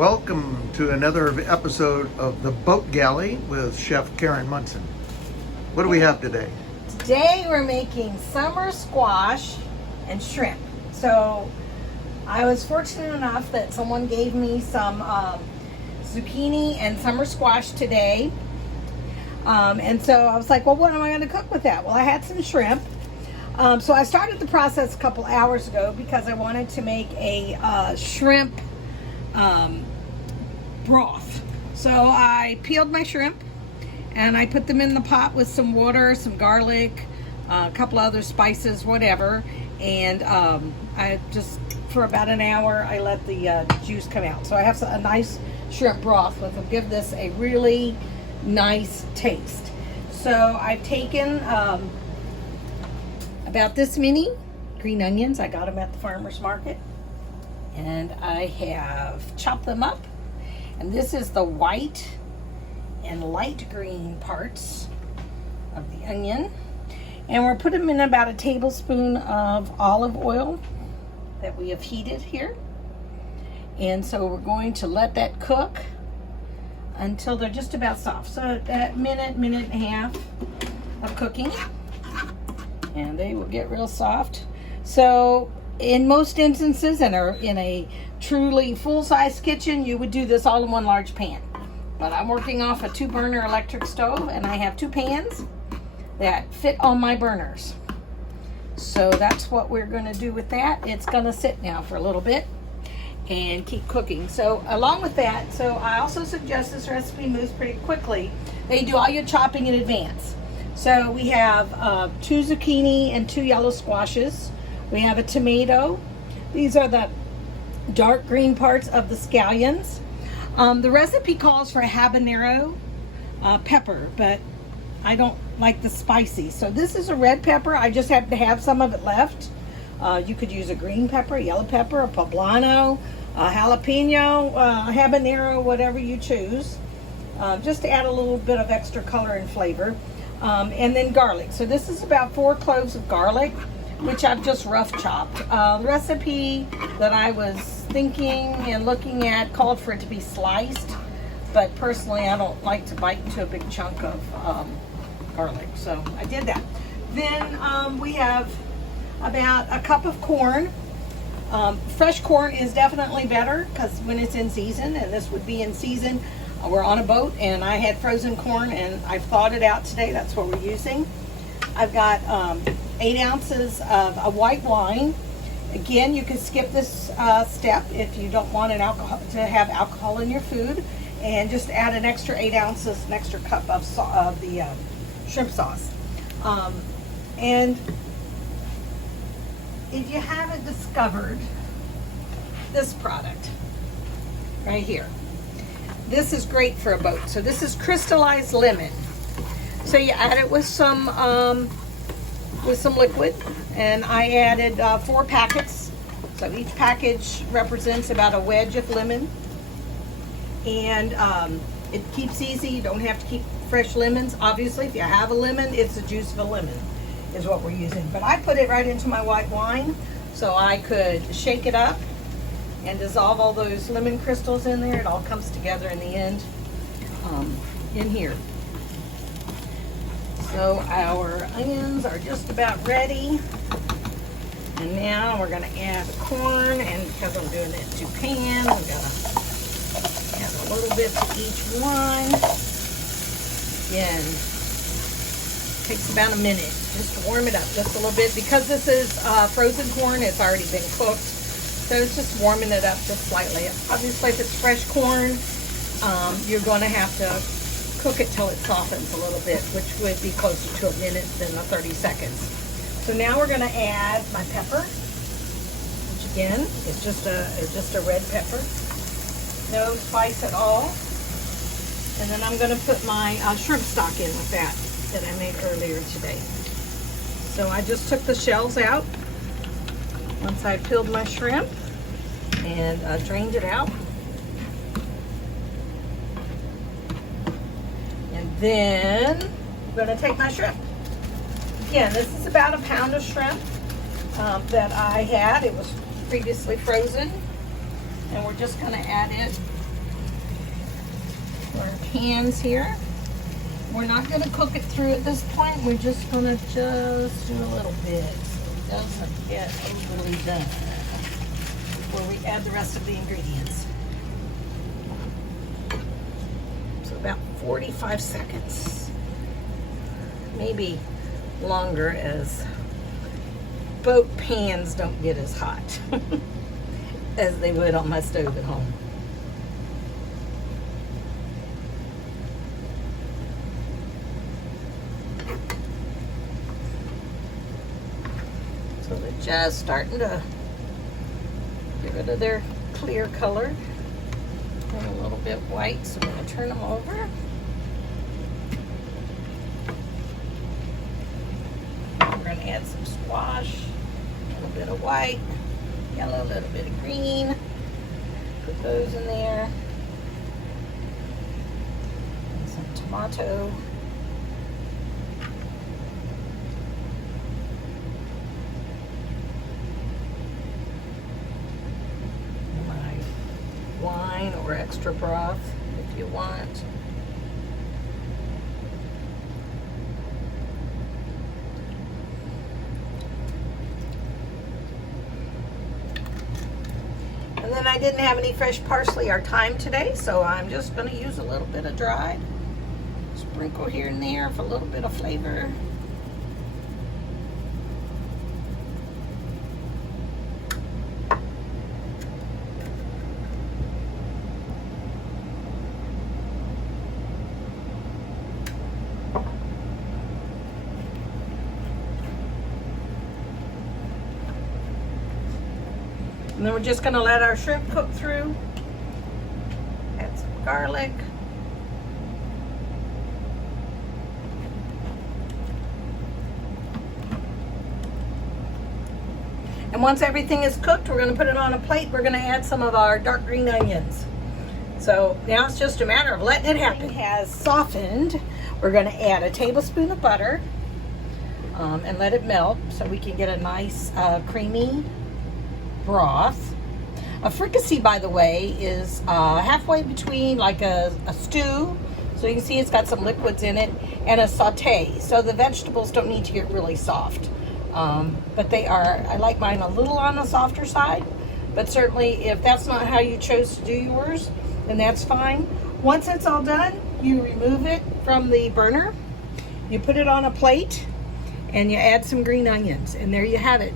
Welcome to another episode of the Boat Galley with Chef Karen Munson. What do we have today? Today we're making summer squash and shrimp. So I was fortunate enough that someone gave me some zucchini and summer squash today. And so I was like, well, what am I going to cook with that? Well, I had some shrimp. So I started the process a couple hours ago because I wanted to make a shrimp broth. So I peeled my shrimp and I put them in the pot with some water, some garlic, a couple other spices, whatever. And I just, for about an hour, I let the juice come out. So I have a nice shrimp broth, which will give this a really nice taste. So I've taken about this many green onions. I got them at the farmer's market. And I have chopped them up. And this is the white and light green parts of the onion. And we're putting them in about a tablespoon of olive oil that we have heated here. And so we're going to let that cook until they're just about soft. So that minute and a half of cooking, and they will get real soft. So in most instances, in a truly full-size kitchen, you would do this all in one large pan. But I'm working off a 2-burner electric stove, and I have 2 pans that fit on my burners. So that's what we're going to do with that. It's going to sit now for a little bit and keep cooking. So along with that, so I also suggest this recipe moves pretty quickly. They do all your chopping in advance. So we have 2 zucchini and 2 yellow squashes. We have a tomato. These are the dark green parts of the scallions. The recipe calls for a habanero pepper, but I don't like the spicy. So this is a red pepper. I just happen to have some of it left. You could use a green pepper, a yellow pepper, a poblano, a jalapeno, habanero, whatever you choose. Just to add a little bit of extra color and flavor. And then garlic. So this is about 4 cloves of garlic, which I've just rough chopped. The recipe that I was thinking and looking at called for it to be sliced, but personally I don't like to bite into a big chunk of garlic, so I did that. Then we have about a cup of corn. Fresh corn is definitely better because when it's in season, and this would be in season. We're on a boat and I had frozen corn and I've thawed it out today. That's what we're using. I've got 8 ounces of a white wine. Again, you can skip this step if you don't want to have alcohol in your food, and just add an extra 8 ounces, an extra cup of the shrimp sauce. And if you haven't discovered this product right here, this is great for a boat. So this is crystallized lemon. So you add it with some liquid, and I added 4 packets. So each package represents about a wedge of lemon, and it keeps easy. You don't have to keep fresh lemons. Obviously, if you have a lemon, it's the juice of a lemon is what we're using. But I put it right into my white wine so I could shake it up and dissolve all those lemon crystals in there. It all comes together in the end in here. So our onions are just about ready. And now we're going to add the corn, and because I'm doing it in 2 pans, I'm going to add a little bit to each one. Again, takes about a minute just to warm it up just a little bit. Because this is frozen corn, it's already been cooked. So it's just warming it up just slightly. Obviously, if it's fresh corn, you're going to have to cook it till it softens a little bit, which would be closer to a minute than the 30 seconds. So now we're going to add my pepper, which again is just a red pepper, no spice at all. And then I'm going to put my shrimp stock in with that I made earlier today. So I just took the shells out once I peeled my shrimp and drained it out. And then I'm going to take my shrimp. Again, this is about a pound of shrimp that I had. It was previously frozen. And we're just going to add it our pans here. We're not going to cook it through at this point. We're just going to just do a little bit so it doesn't get overly done before we add the rest of the ingredients. So about 45 seconds, maybe longer, as boat pans don't get as hot as they would on my stove at home. So they're just starting to get rid of their clear color. They're a little bit white, so I'm going to turn them over. We're going to add some squash, a little bit of white, yellow, a little bit of green. Put those in there. And some tomato. Wine or extra broth if you want. And then I didn't have any fresh parsley or thyme today, so I'm just going to use a little bit of dried. Sprinkle here and there for a little bit of flavor. And then we're just going to let our shrimp cook through. Add some garlic. And once everything is cooked, we're going to put it on a plate. We're going to add some of our dark green onions. So now it's just a matter of letting it happen. It has softened. We're going to add a tablespoon of butter and let it melt so we can get a nice creamy broth. A fricassee, by the way, is halfway between like a stew, so you can see it's got some liquids in it, and a saute. So the vegetables don't need to get really soft, but they are, I like mine a little on the softer side, but certainly if that's not how you chose to do yours, then that's fine. Once it's all done, you remove it from the burner, you put it on a plate, and you add some green onions, and there you have it.